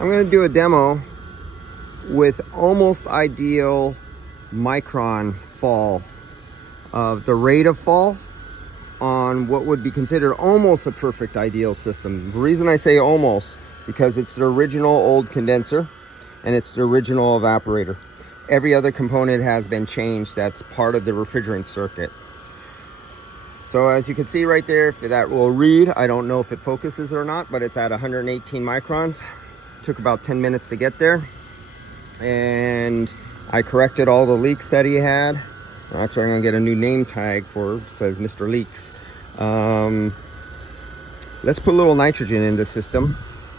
I'm going to do a demo with almost ideal micron fall of the rate of fall on what would be considered almost a perfect ideal system. The reason I say almost, because it's the original old condenser and it's the original evaporator. Every other component has been changed that's part of the refrigerant circuit. So as you can see right there, if that will read, I don't know if it focuses or not, but it's at 118 microns. Took about 10 minutes to get there. And I corrected all the leaks that he had. Actually, I'm gonna get a new name tag for it, says Mr. Leaks. Let's put a little nitrogen in the system.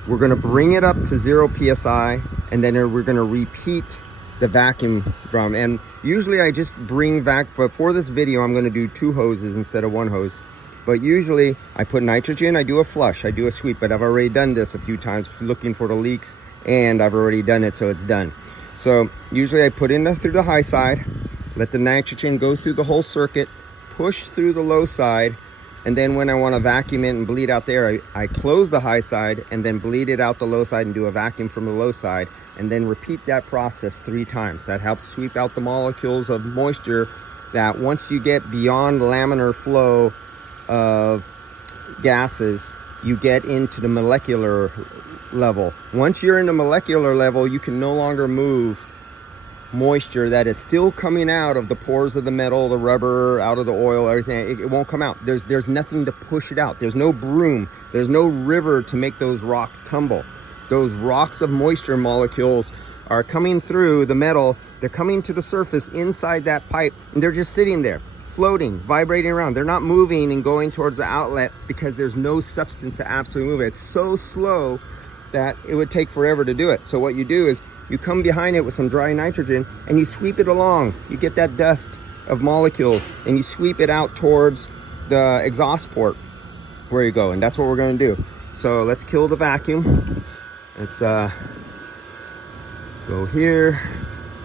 We're gonna bring it up to 0 PSI, and then we're gonna repeat the vacuum drum. And usually I just bring but for this video, I'm gonna do 2 hoses instead of 1 hose. But usually I put nitrogen, I do a flush, I do a sweep, but I've already done this a few times looking for the leaks, and I've already done it, so it's done. So usually I put in through the high side, let the nitrogen go through the whole circuit, push through the low side, and then when I want to vacuum it and bleed out there, I close the high side and then bleed it out the low side and do a vacuum from the low side, and then repeat that process 3 times. That helps sweep out the molecules of moisture that once you get beyond laminar flow of gases, you get into the molecular level. Once you're in the molecular level, you can no longer move moisture that is still coming out of the pores of the metal, the rubber, out of the oil, everything. It won't come out. There's nothing to push it out. There's no broom. There's no river to make those rocks tumble. Those rocks of moisture molecules are coming through the metal. They're coming to the surface inside that pipe, and they're just sitting there, floating, vibrating around. They're not moving and going towards the outlet because there's no substance to absolutely move it. It's so slow that it would take forever to do it. So what you do is you come behind it with some dry nitrogen and you sweep it along. You get that dust of molecules and you sweep it out towards the exhaust port where you go. And that's what we're going to do. So let's kill the vacuum. Let's go here.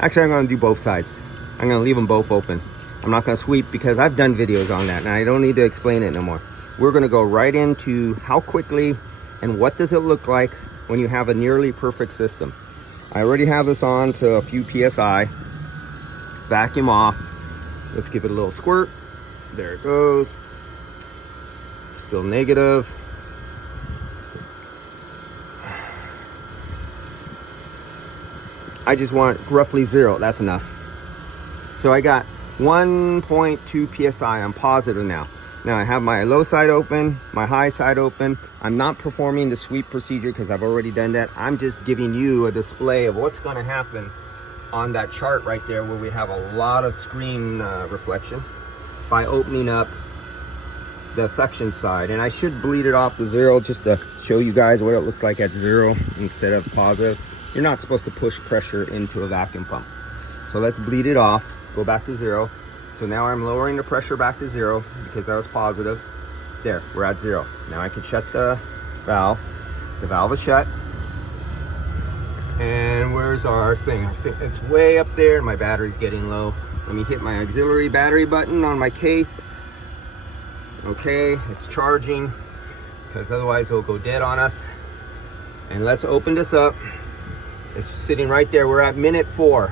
Actually, I'm going to do both sides. I'm going to leave them both open. I'm not going to sweep because I've done videos on that and I don't need to explain it no more. We're going to go right into how quickly and what does it look like when you have a nearly perfect system. I already have this on to a few PSI. Vacuum off. Let's give it a little squirt. There it goes. Still negative. I just want roughly 0. That's enough. So I got 1.2 PSI. I'm positive now. Now I have my low side open, my high side open. I'm not performing the sweep procedure because I've already done that. I'm just giving you a display of what's going to happen on that chart right there where we have a lot of screen reflection by opening up the suction side. And I should bleed it off to 0 just to show you guys what it looks like at 0 instead of positive. You're not supposed to push pressure into a vacuum pump. So let's bleed it off, go back to 0. So now I'm lowering the pressure back to 0 because that was positive. There, we're at 0. Now I can shut the valve. The valve is shut. And where's our thing? I think it's way up there and my battery's getting low. Let me hit my auxiliary battery button on my case. Okay, it's charging because otherwise it'll go dead on us. And let's open this up. It's sitting right there. We're at minute 4.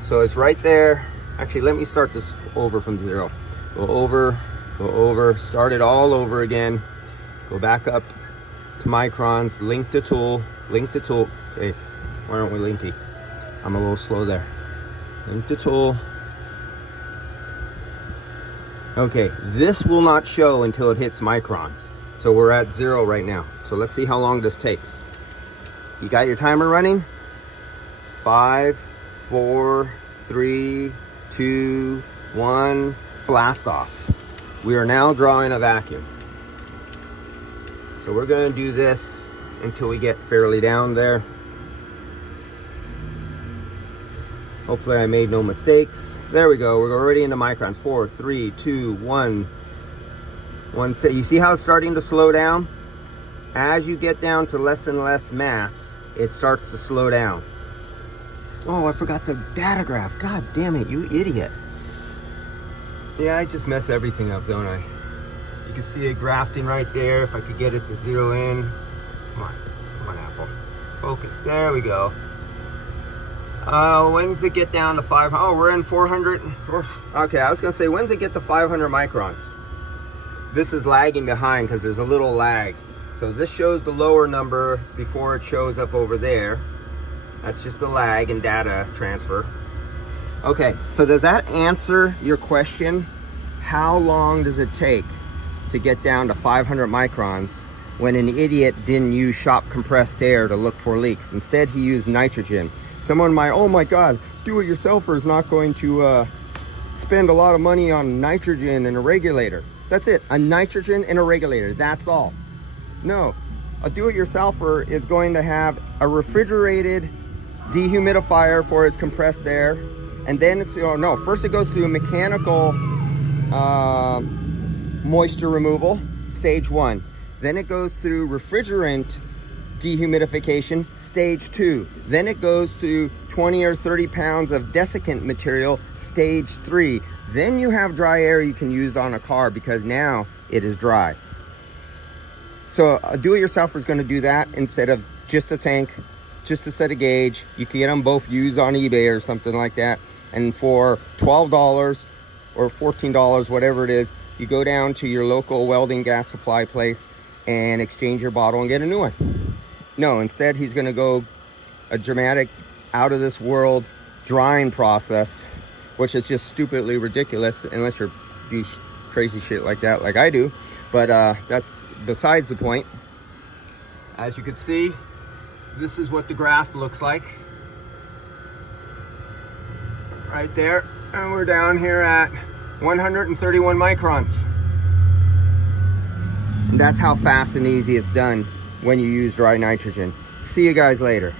So it's right there. Actually, let me start this over from 0. Go over, start it all over again. Go back up to microns, link the tool. Okay, why aren't we linky? I'm a little slow there. Link the tool. Okay, this will not show until it hits microns. So we're at 0 right now. So let's see how long this takes. You got your timer running? 5, 4, 3, 2, 1, blast off. We are now drawing a vacuum. So we're going to do this until we get fairly down there. Hopefully I made no mistakes. There we go. We're already into microns. 4, 3, 2, 1. You see how it's starting to slow down? As you get down to less and less mass, it starts to slow down. Oh, I forgot the data graph. God damn it, you idiot. Yeah, I just mess everything up, don't I? You can see it grafting right there. If I could get it to 0 in. Come on, Apple. Focus. There we go. When does it get down to 500? Oh, we're in 400. Okay, I was gonna say, when does it get to 500 microns? This is lagging behind because there's a little lag. So this shows the lower number before it shows up over there. That's just the lag in data transfer. Okay, so does that answer your question? How long does it take to get down to 500 microns when an idiot didn't use shop compressed air to look for leaks? Instead, he used nitrogen. Someone might, oh my God, do-it-yourselfer is not going to spend a lot of money on nitrogen and a regulator. That's it, a nitrogen and a regulator, that's all. No, a do-it-yourselfer is going to have a refrigerated dehumidifier for his compressed air, and then it's, oh no, first it goes through mechanical moisture removal, stage 1. Then it goes through refrigerant dehumidification, stage 2. Then it goes through 20 or 30 pounds of desiccant material, stage 3. Then you have dry air you can use on a car because now it is dry. So a do-it-yourselfer is going to do that instead of just a tank, just a set of gauge. You can get them both used on eBay or something like that. And for $12 or $14, whatever it is, you go down to your local welding gas supply place and exchange your bottle and get a new one. No, instead he's going to go a dramatic, out of this world drying process, which is just stupidly ridiculous unless you're do crazy shit like that, like I do. But that's besides the point. As you can see, this is what the graph looks like right there, and we're down here at 131 microns. And that's how fast and easy it's done when you use dry nitrogen. See you guys later.